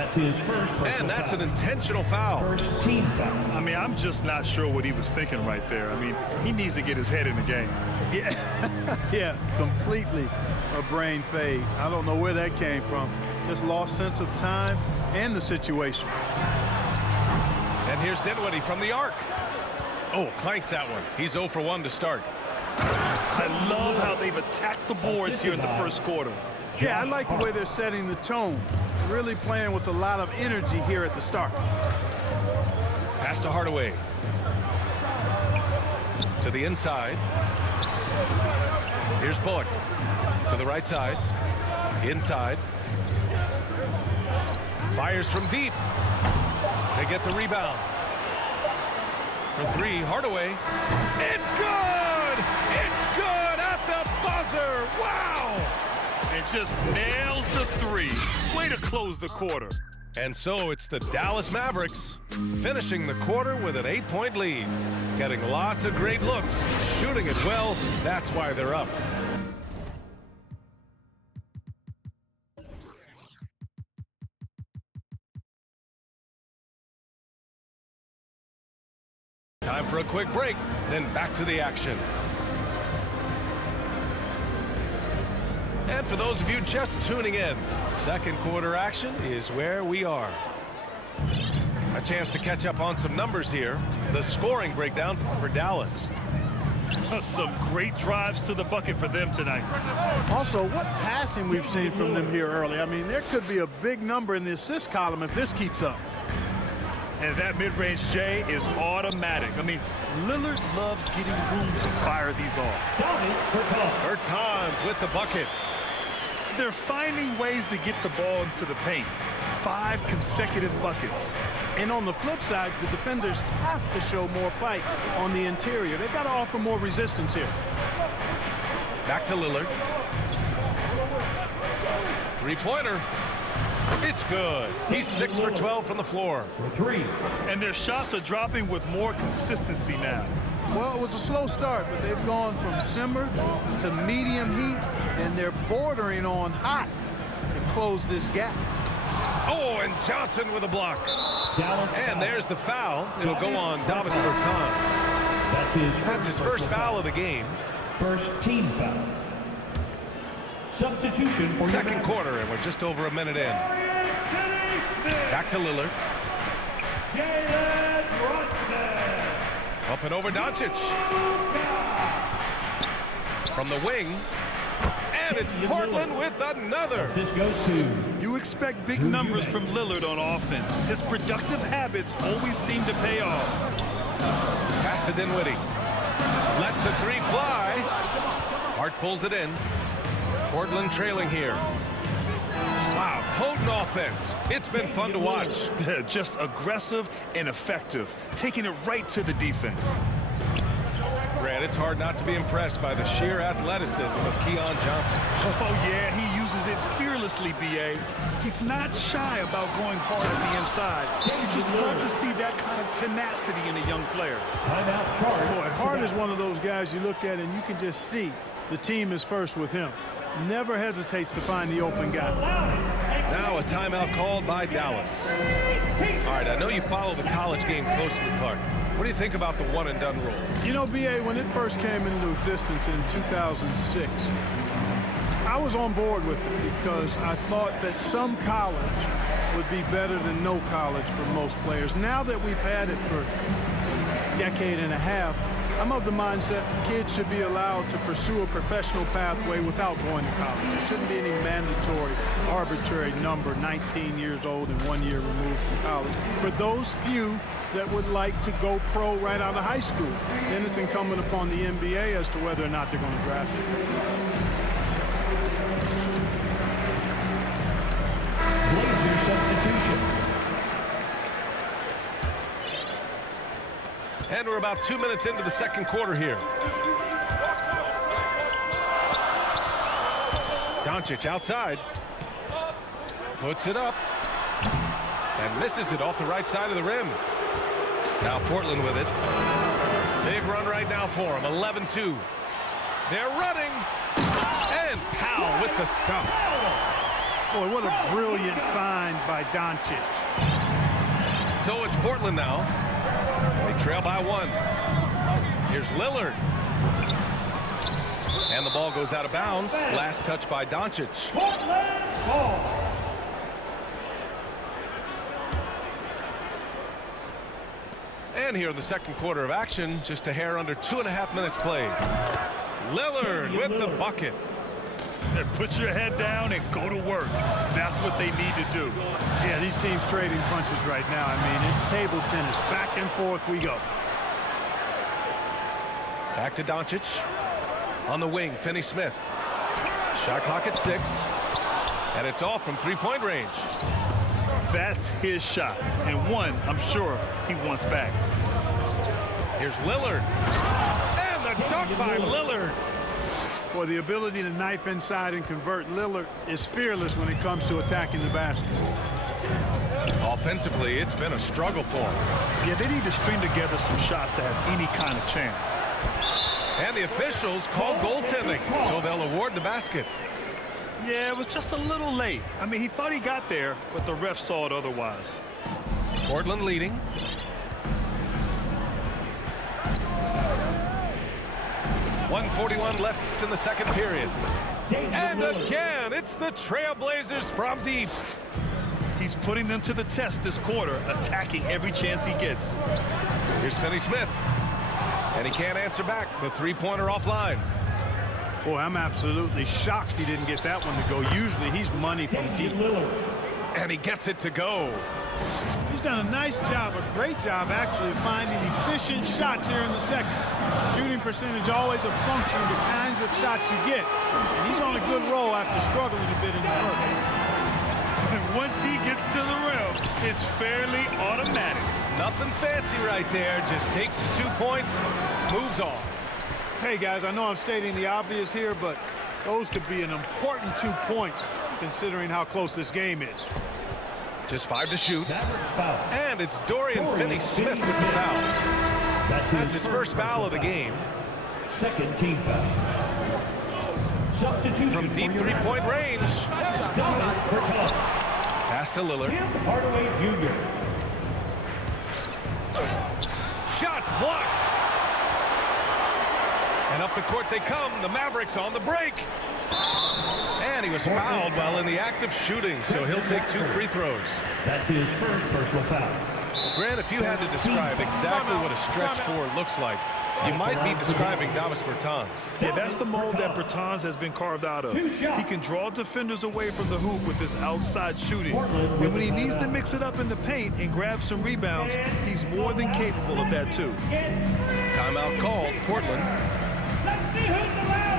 That's his first personal And that's foul. an intentional foul. First team foul. I mean, I'm just not sure what he was thinking right there. I mean, he needs to get his head in the game. Yeah, completely a brain fade. I don't know where that came from. Just lost sense of time and the situation. And here's Dinwiddie from the arc. Oh, clanks that one. He's 0 for 1 to start. I love how they've attacked the boards here in the first quarter. Yeah, I like the way they're setting the tone. Really playing with a lot of energy here at the start. Pass to Hardaway. To the inside. Here's Bullock. To the right side. Inside. Fires from deep. They get the rebound. For three, Hardaway. It's good! It's good at the buzzer! Wow! And just nails the three. Way to close the quarter. And so it's the Dallas Mavericks finishing the quarter with an 8-point lead. Getting lots of great looks, shooting it well. That's why they're up. Time for a quick break, then back to the action. And for those of you just tuning in, second quarter action is where we are. A chance to catch up on some numbers here. The scoring breakdown for Dallas. Some great drives to the bucket for them tonight. Also, what passing we've seen from them here early. I mean, there could be a big number in the assist column if this keeps up. And that mid-range J is automatic. I mean, Lillard loves getting room to fire these off. Bertans with the bucket. They're finding ways to get the ball into the paint. 5 consecutive buckets. And on the flip side, the defenders have to show more fight on the interior. They've got to offer more resistance here. Back to Lillard. Three-pointer. It's good. He's 6 for 12 from the floor. For three. And their shots are dropping with more consistency now. Well, it was a slow start, but they've gone from simmer to medium heat, and they're bordering on hot to close this gap. Oh, and Johnson with a block. Dallas And foul. there's the foul. It'll go on Davis Bertans. That's his first foul of the game. First team foul. Substitution for Second quarter, and we're just over a minute in. Back to Lillard. Up and over Doncic. From the wing. And it's Portland with another. This goes to You expect big numbers from Lillard on offense. His productive habits always seem to pay off. Pass to Dinwiddie. Lets the three fly. Hart pulls it in. Portland trailing here. Wow, potent offense. It's been fun to watch. Just aggressive and effective, taking it right to the defense. Grant, it's hard not to be impressed by the sheer athleticism of Keon Johnson. Oh, yeah, he uses it fearlessly, B.A. He's not shy about going hard at the inside. You just love to see that kind of tenacity in a young player. timeout charge. Boy, Hart is one of those guys you look at and you can just see the team is first with him. Never hesitates to find the open guy. Now a timeout called by Dallas. All right, I know you follow the college game closely, Clark. What do you think about the one-and-done rule? You know, B.A., when it first came into existence in 2006, I was on board with it because I thought that some college would be better than no college for most players. Now that we've had it for a decade and a half, I'm of the mindset kids should be allowed to pursue a professional pathway without going to college. There shouldn't be any mandatory, arbitrary number, 19 years old and 1 year removed from college. For those few that would like to go pro right out of high school, then it's incumbent upon the NBA as to whether or not they're going to draft it. Blazer substitution. And we're about 2 minutes into the second quarter here. Doncic outside. Puts it up. And misses it off the right side of the rim. Now Portland with it. Big run right now for him. 11-2. They're running. And Powell with the stuff. Boy, what a brilliant find by Doncic. So it's Portland now. They trail by 1. Here's Lillard. And the ball goes out of bounds. Last touch by Doncic. Portland ball. And here in the second quarter of action, just a hair under 2.5 minutes played. Lillard with the bucket. And put your head down and go to work. That's what they need to do. Yeah, these teams trading punches right now. I mean, it's table tennis. Back and forth we go. Back to Doncic. On the wing, Finney-Smith. Shot clock at 6. And it's off from three-point range. That's his shot. And one, I'm sure, he wants back. Here's Lillard. And the dunk by Lillard. Boy, the ability to knife inside and convert. Lillard is fearless when it comes to attacking the basket. Offensively, it's been a struggle for him. Yeah, they need to string together some shots to have any kind of chance. And the officials call goaltending, so they'll award the basket. Yeah, it was just a little late. I mean, he thought he got there, but the ref saw it otherwise. Portland leading. .141 left in the second period. And again, it's the Trailblazers from deep. He's putting them to the test this quarter, attacking every chance he gets. Here's Finney-Smith. And he can't answer back. The three-pointer offline. Boy, I'm absolutely shocked he didn't get that one to go. Usually he's money from deep. And he gets it to go. He's done a nice job, a great job actually, of finding efficient shots here in the second. Shooting percentage always a function of the kinds of shots you get. And he's on a good roll after struggling a bit in the first. And once he gets to the rim, it's fairly automatic. Nothing fancy right there. Just takes his 2 points, moves on. Hey, guys, I know I'm stating the obvious here, but those could be an important 2 points considering how close this game is. Just 5 to shoot. Foul. And it's Dorian Finney-Smith with the foul. That's his first foul of the game. Second team foul. Substitution From deep three-point range. Dominic Bertans. Pass to Lillard. Tim Hardaway Jr. Shots blocked. And up the court they come. The Mavericks on the break. And he was fouled while in the act of shooting, so he'll take 2 free throws. That's his first personal foul. Grant, if you had to describe exactly what a stretch 4 looks like, you might be describing Davis Bertans. Yeah, that's the mold that Bertans has been carved out of. He can draw defenders away from the hoop with his outside shooting. And when he needs to mix it up in the paint and grab some rebounds, he's more than capable of that too. Timeout called, Portland. Let's see who's allowed.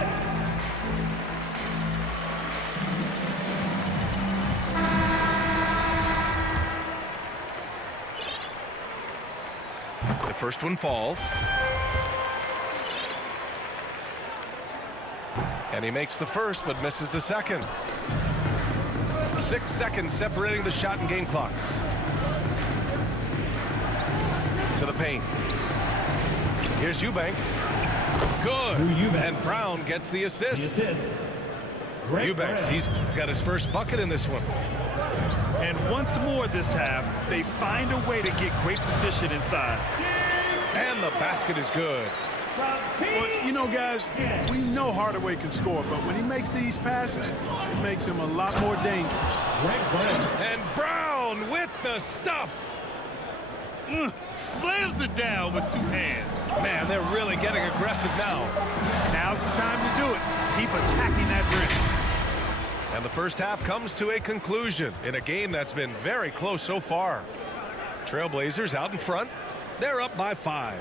The first one falls. And he makes the first, but misses the second. 6 seconds separating the shot and game clocks. To the paint. Here's Eubanks. Good. And Brown gets the assist. Eubanks, he's got his first bucket in this one. And once more this half, they find a way to get great position inside. And the basket is good. Well, you know, guys, we know Hardaway can score, but when he makes these passes, it makes him a lot more dangerous. And Brown with the stuff. Slams it down with 2 hands. Man, they're really getting aggressive now. Now's the time to do it. Keep attacking that rim. And the first half comes to a conclusion in a game that's been very close so far. Trailblazers out in front. They're up by 5.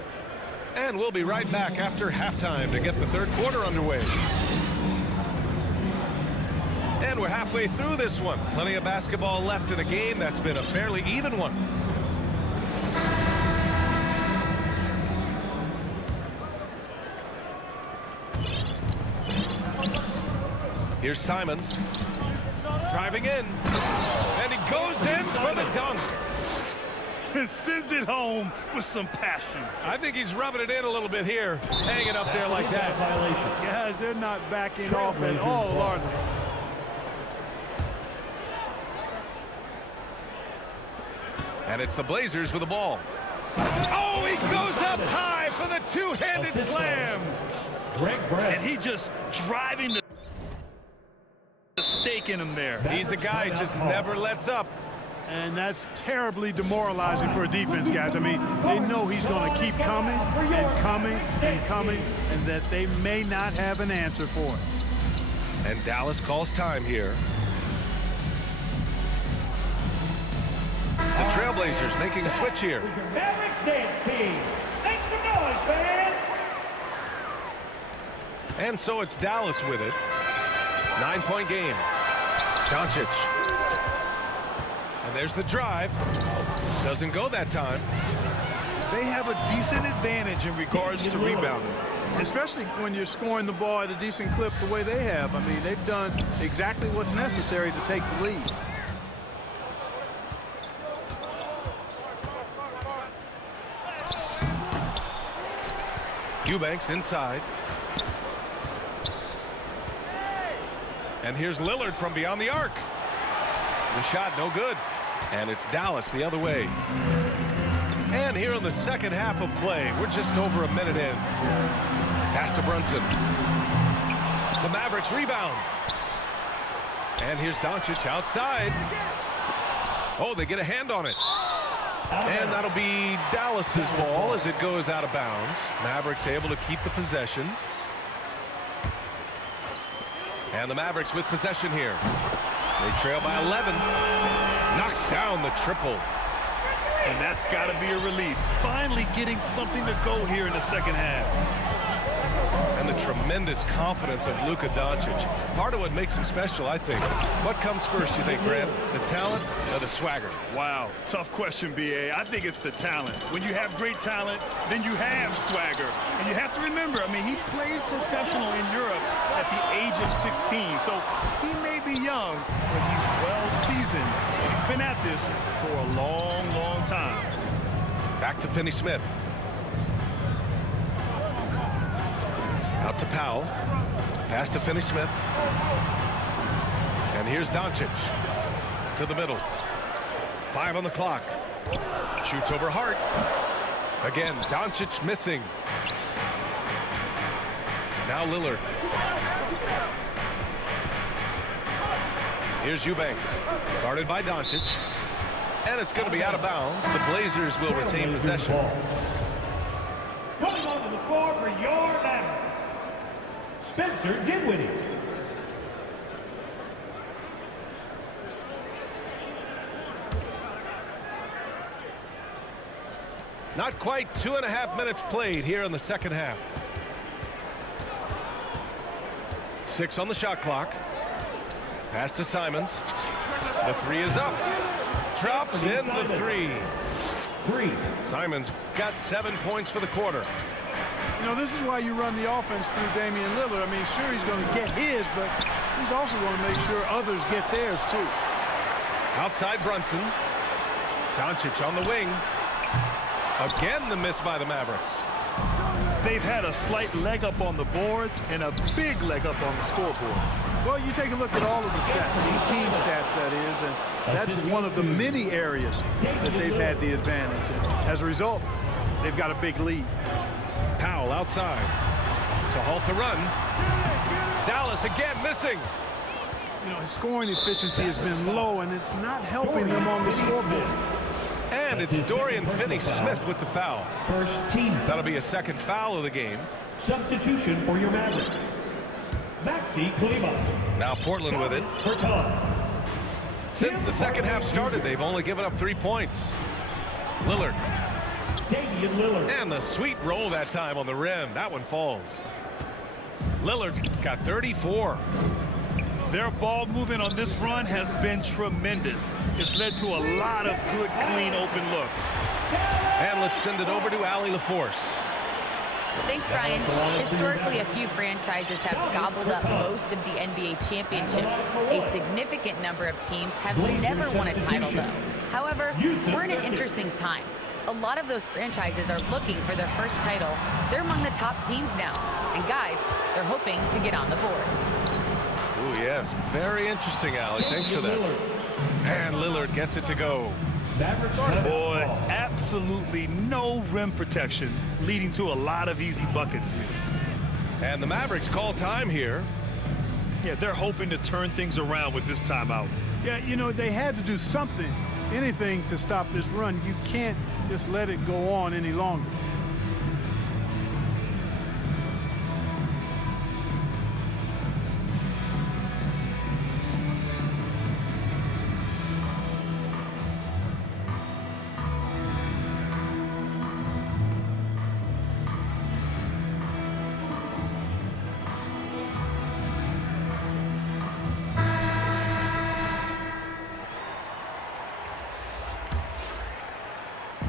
And we'll be right back after halftime to get the third quarter underway. And we're halfway through this one. Plenty of basketball left in a game that's been a fairly even one. Here's Simons. Driving in. And he goes in for the dunk. And sends it home with some passion. I think he's rubbing it in a little bit here. Hanging up there like that. Violation. Guys, they're not backing off at all, are they? And it's the Blazers with the ball. Oh, he goes up high for the two-handed slam. And he just driving the stake in him there. He's a guy who just never lets up. And that's terribly demoralizing for a defense, guys. I mean, they know he's going to keep coming and coming and coming, and that they may not have an answer for it. And Dallas calls time here. The Trailblazers making a switch here. Mavericks dance team. Make some noise, fans. And so it's Dallas with it. 9-point game. Doncic. And there's the drive. Doesn't go that time. They have a decent advantage in regards to rebounding. Especially when you're scoring the ball at a decent clip the way they have. I mean, they've done exactly what's necessary to take the lead. Eubanks inside. And here's Lillard from beyond the arc. The shot no good. And it's Dallas the other way. And here in the second half of play, we're just over a minute in. Pass to Brunson. The Mavericks rebound. And here's Doncic outside. Oh, they get a hand on it. And that'll be Dallas's ball as it goes out of bounds. Mavericks able to keep the possession. And the Mavericks with possession here. They trail by 11. Knocks down the triple. And that's got to be a relief. Finally getting something to go here in the second half. And the tremendous confidence of Lucka Doncic. Part of what makes him special, I think. What comes first, you think, Grant? The talent or the swagger? Wow, tough question, B.A. I think it's the talent. When you have great talent, then you have swagger. And you have to remember, I mean, he played professional in Europe at the age of 16. So he may be young, but he's well seasoned. And he's been at this for a long, long time. Back to Finney-Smith. Out to Powell. Pass to Finney-Smith. And here's Doncic. To the middle. 5 on the clock. Shoots over Hart. Again, Doncic missing. Now Lillard. Here's Eubanks. Guarded by Doncic. And it's going to be out of bounds. The Blazers will retain possession. Coming onto the floor for your Mavericks, Spencer Dinwiddie. Not quite 2.5 minutes played here in the second half. 6 on the shot clock. Pass to Simons. The three is up. Drops in the three. Simons got 7 points for the quarter. You know, this is why you run the offense through Damian Lillard. I mean, sure, he's going to get his, but he's also going to make sure others get theirs, too. Outside Brunson. Doncic on the wing. Again, the miss by the Mavericks. They've had a slight leg up on the boards and a big leg up on the scoreboard. Well, you take a look at all of the stats, the team stats, that is, and that's one of the many areas that they've had the advantage. And as a result, they've got a big lead. Powell outside to halt the run. Dallas again missing. You know, his scoring efficiency has been low, and it's not helping them on the scoreboard. And it's Dorian Finney-Smith with the foul. First team. That'll be a second foul of the game. Substitution for your Mavericks, Maxi Kleba. Now Portland with it. For Tom. Since the second half started, they've only given up 3 points. Lillard. Damian Lillard. And the sweet roll that time on the rim. That one falls. Lillard's got 34. Their ball movement on this run has been tremendous. It's led to a lot of good, clean, open looks. And let's send it over to Allie LaForce. Thanks, Brian. Historically, a few franchises have gobbled up most of the NBA championships. A significant number of teams have never won a title, though. However, we're in an interesting time. A lot of those franchises are looking for their first title. They're among the top teams now. And guys, they're hoping to get on the board. Oh, yes. Very interesting, Allie. Thanks for that. And Lillard gets it to go. Mavericks Boy, absolutely no rim protection, leading to a lot of easy buckets here. And the Mavericks call time here. Yeah, they're hoping to turn things around with this timeout. Yeah, you know, they had to do something, anything to stop this run. You can't just let it go on any longer.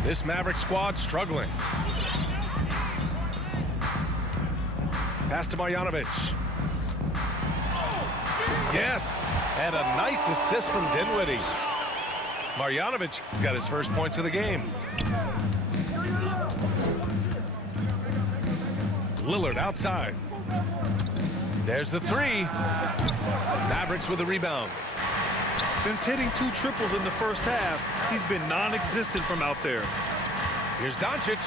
This Maverick squad struggling. Pass to Marjanovic. Yes, and a nice assist from Dinwiddie. Marjanovic got his first points of the game. Lillard outside. There's the three. Mavericks with the rebound. Since hitting 2 triples in the first half, he's been non-existent from out there. Here's Doncic.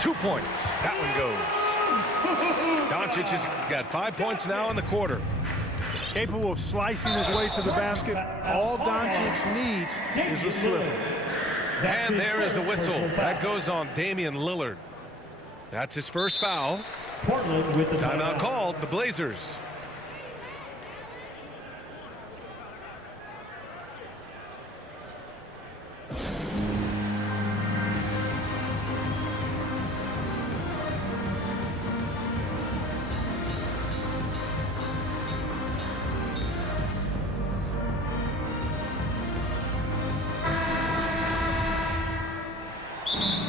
2 points. That one goes. Doncic has got 5 points now in the quarter. Capable of slicing his way to the basket. All Doncic needs is a sliver. And there is the whistle. That goes on Damian Lillard. That's his first foul. Portland with the Timeout called, the Blazers.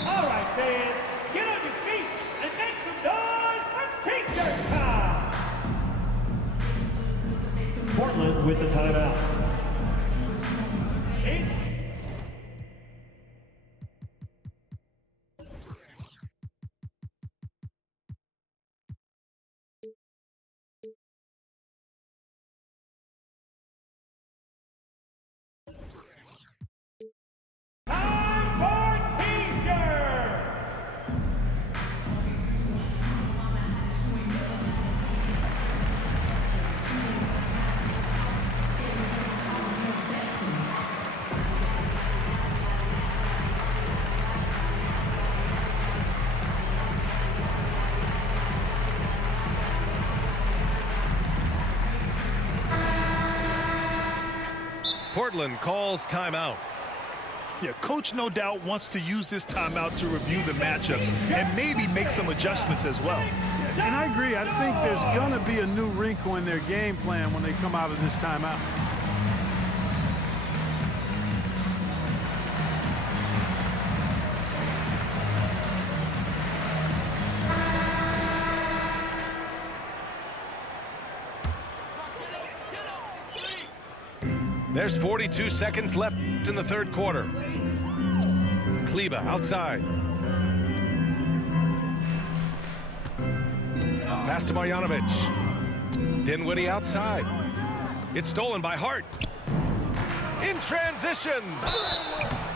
All right, fans, get on your feet and make some noise for T-shirt time. Portland with the timeout. Time for T-shirt. Portland calls timeout. Yeah, coach no doubt wants to use this timeout to review the matchups and maybe make some adjustments as well. And I agree. I think there's going to be a new wrinkle in their game plan when they come out of this timeout. There's 42 seconds left in the third quarter. Kleba outside. Pass to Marjanovic. Dinwiddie outside. It's stolen by Hart. In transition.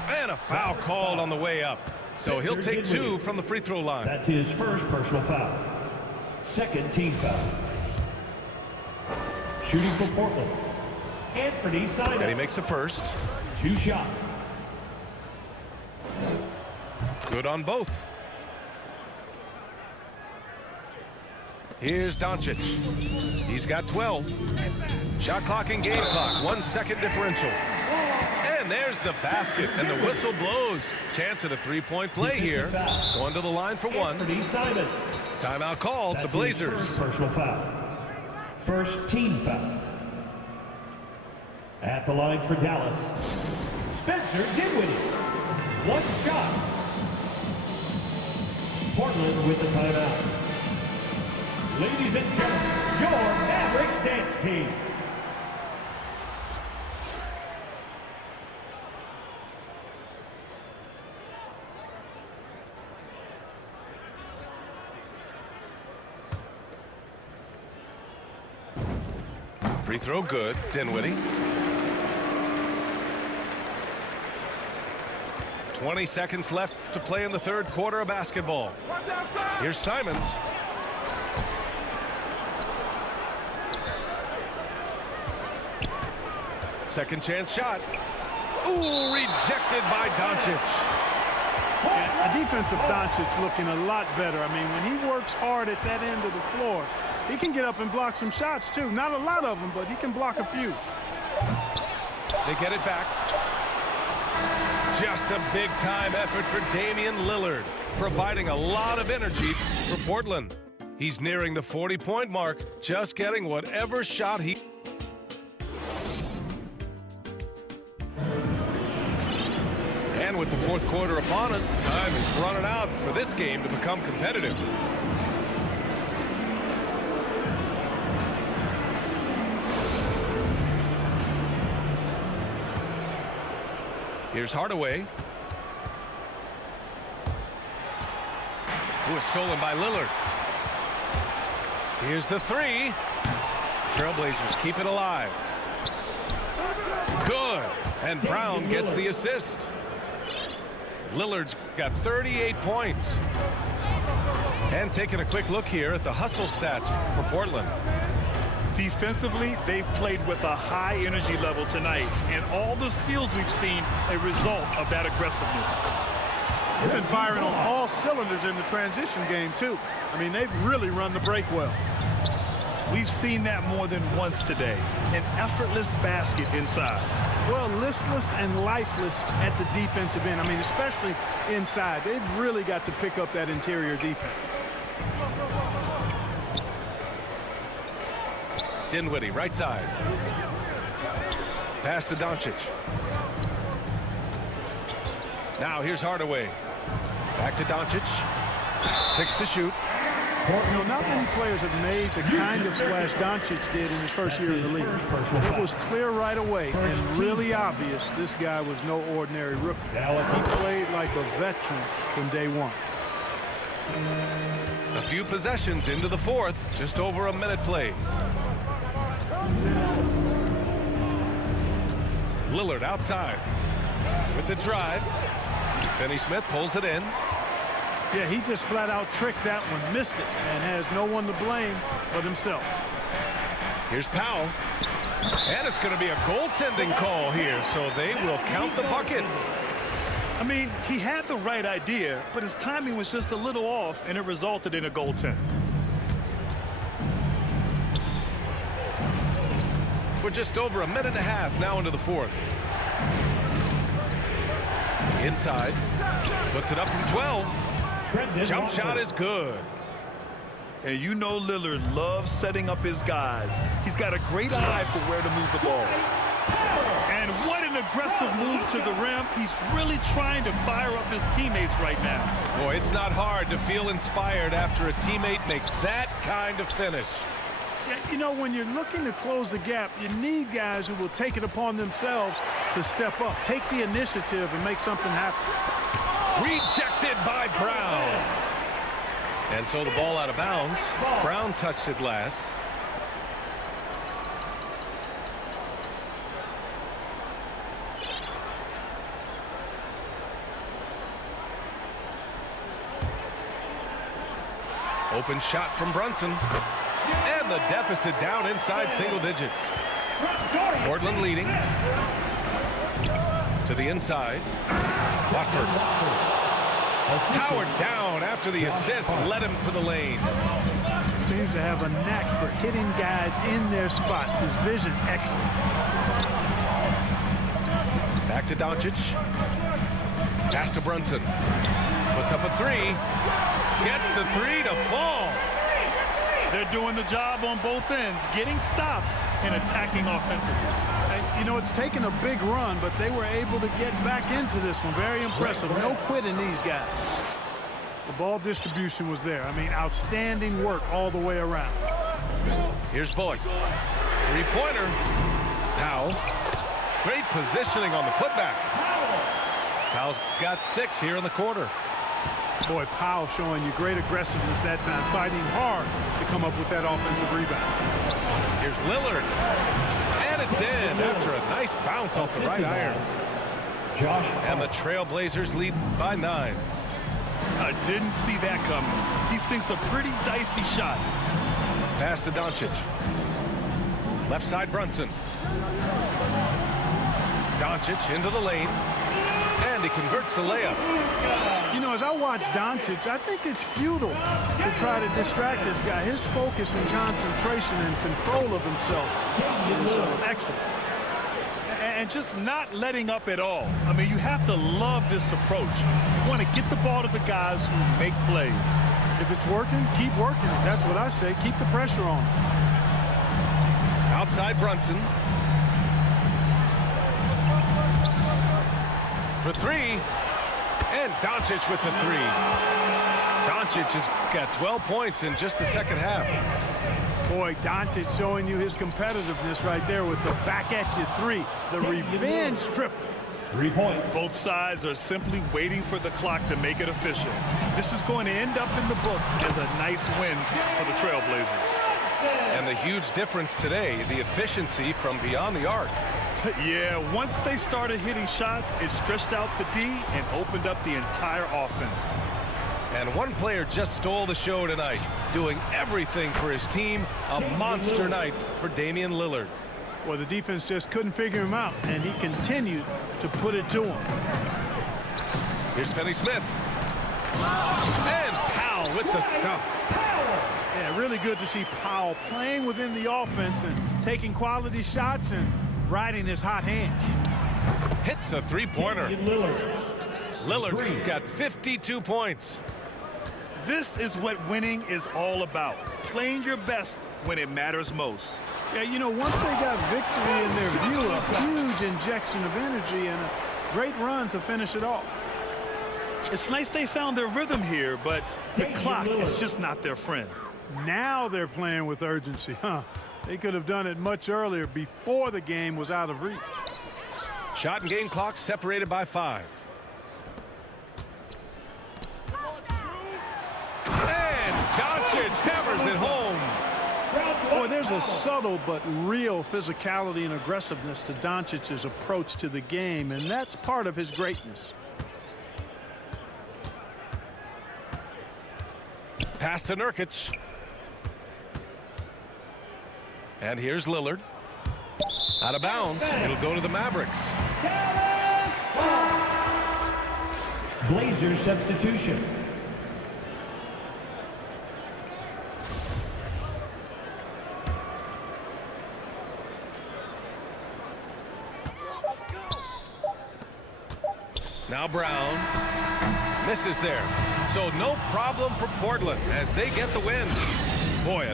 And a foul called on the way up. So he'll take 2 from the free throw line. That's his first personal foul. Second team foul. Shooting for Portland. Anthony Simon. And he makes a first. 2 shots. Good on both. Here's Doncic. He's got 12. Shot clock and game clock. 1 second differential. And there's the basket. And the whistle blows. Chance at a 3-point play here. Going to the line for 1. Anthony Simon. Timeout called. That's the Blazers. his first personal foul. First team foul. At the line for Dallas, Spencer Dinwiddie. 1 shot. Portland with the timeout. Ladies and gentlemen, your Mavericks dance team. Free throw good. Dinwiddie. 20 seconds left to play in the third quarter of basketball. Here's Simons. Second chance shot. Ooh, rejected by Doncic. Yeah, the defense of Doncic looking a lot better. I mean, when he works hard at that end of the floor, he can get up and block some shots, too. Not a lot of them, but he can block a few. They get it back. Just a big-time effort for Damian Lillard, providing a lot of energy for Portland. He's nearing the 40-point mark, just getting whatever shot he... And with the fourth quarter upon us, time is running out for this game to become competitive. Here's Hardaway. Who is stolen by Lillard. Here's the three. Trailblazers keep it alive. Good. And Brown gets the assist. Lillard's got 38 points. And taking a quick look here at the hustle stats for Portland. Defensively, they've played with a high energy level tonight, and all the steals we've seen a result of that aggressiveness. They've been firing on all cylinders in the transition game, too. I mean, they've really run the break well. We've seen that more than once today. An effortless basket inside. Well, listless and lifeless at the defensive end. I mean, especially inside. They've really got to pick up that interior defense. Dinwiddie, right side. Pass to Doncic. Now here's Hardaway. Back to Doncic. 6 to shoot. You know, not many players have made the kind of splash Doncic did in his first year in the league. It was clear right away and really obvious this guy was no ordinary rookie. He played like a veteran from day one. A few possessions into the fourth. Just over a minute played. Lillard outside with the drive. Finney-Smith pulls it in. Yeah, he just flat out tricked that one, missed it, and has no one to blame but himself. Here's Powell. And it's going to be a goaltending call here, so they will count the bucket. I mean, he had the right idea, but his timing was just a little off, and it resulted in a goaltend. We're just over a minute and a half now into the fourth. Inside. Puts it up from 12. Jump shot is good. And you know Lillard loves setting up his guys. He's got a great eye for where to move the ball. And what an aggressive move to the rim. He's really trying to fire up his teammates right now. Boy, it's not hard to feel inspired after a teammate makes that kind of finish. Yeah, you know, when you're looking to close the gap, you need guys who will take it upon themselves to step up, take the initiative, and make something happen. Rejected by Brown. And so the ball out of bounds. Brown touched it last. Open shot from Brunson. And the deficit down inside single digits. Portland leading. To the inside. Watford. Howard down after the assist led him to the lane. Seems to have a knack for hitting guys in their spots. His vision excellent. Back to Doncic. Pass to Brunson. Puts up a three. Gets the three to fall. They're doing the job on both ends, getting stops and attacking offensively. And, you know, it's taken a big run, but they were able to get back into this one. Very impressive. No quitting these guys. The ball distribution was there. I mean, outstanding work all the way around. Here's Bullock. Three-pointer. Powell. Great positioning on the putback. Powell's got 6 here in the quarter. Boy, Powell showing you great aggressiveness that time, fighting hard to come up with that offensive rebound. Here's Lillard. And it's in after a nice bounce off the right iron. Josh. And the Trailblazers lead by 9. I didn't see that coming. He sinks a pretty dicey shot. Pass to Doncic. Left side Brunson. Doncic into the lane. And he converts the layup. You know, as I watch Doncic, I think it's futile to try to distract this guy. His focus and concentration and control of himself is excellent. And just not letting up at all. I mean, you have to love this approach. You want to get the ball to the guys who make plays. If it's working, keep working it. That's what I say. Keep the pressure on. Outside Brunson. For 3. And Doncic with the 3. Doncic has got 12 points in just the second half. Boy, Doncic showing you his competitiveness right there with the back at you 3. The revenge triple. 3 points. Both sides are simply waiting for the clock to make it official. This is going to end up in the books as a nice win for the Trailblazers. And the huge difference today, the efficiency from beyond the arc. Yeah, once they started hitting shots, it stretched out the D and opened up the entire offense. And one player just stole the show tonight, doing everything for his team. A monster night for Damian Lillard. Well, the defense just couldn't figure him out, and he continued to put it to him. Here's Finney-Smith. And Powell with the stuff. Yeah, really good to see Powell playing within the offense and taking quality shots and riding his hot hand. Hits a three-pointer. Lillard's got 52 points. This is what winning is all about. Playing your best when it matters most. Yeah, you know, once they got victory in their view, a huge injection of energy and a great run to finish it off. It's nice they found their rhythm here, but the clock is just not their friend. Now they're playing with urgency, huh? They could have done it much earlier before the game was out of reach. Shot and game clock separated by 5. And Doncic hammers it home. Boy, there's a subtle but real physicality and aggressiveness to Doncic's approach to the game, and that's part of his greatness. Pass to Nurkic. And here's Lillard. Out of bounds. It'll go to the Mavericks. Blazers substitution. Now Brown misses there. So no problem for Portland as they get the win. Boy,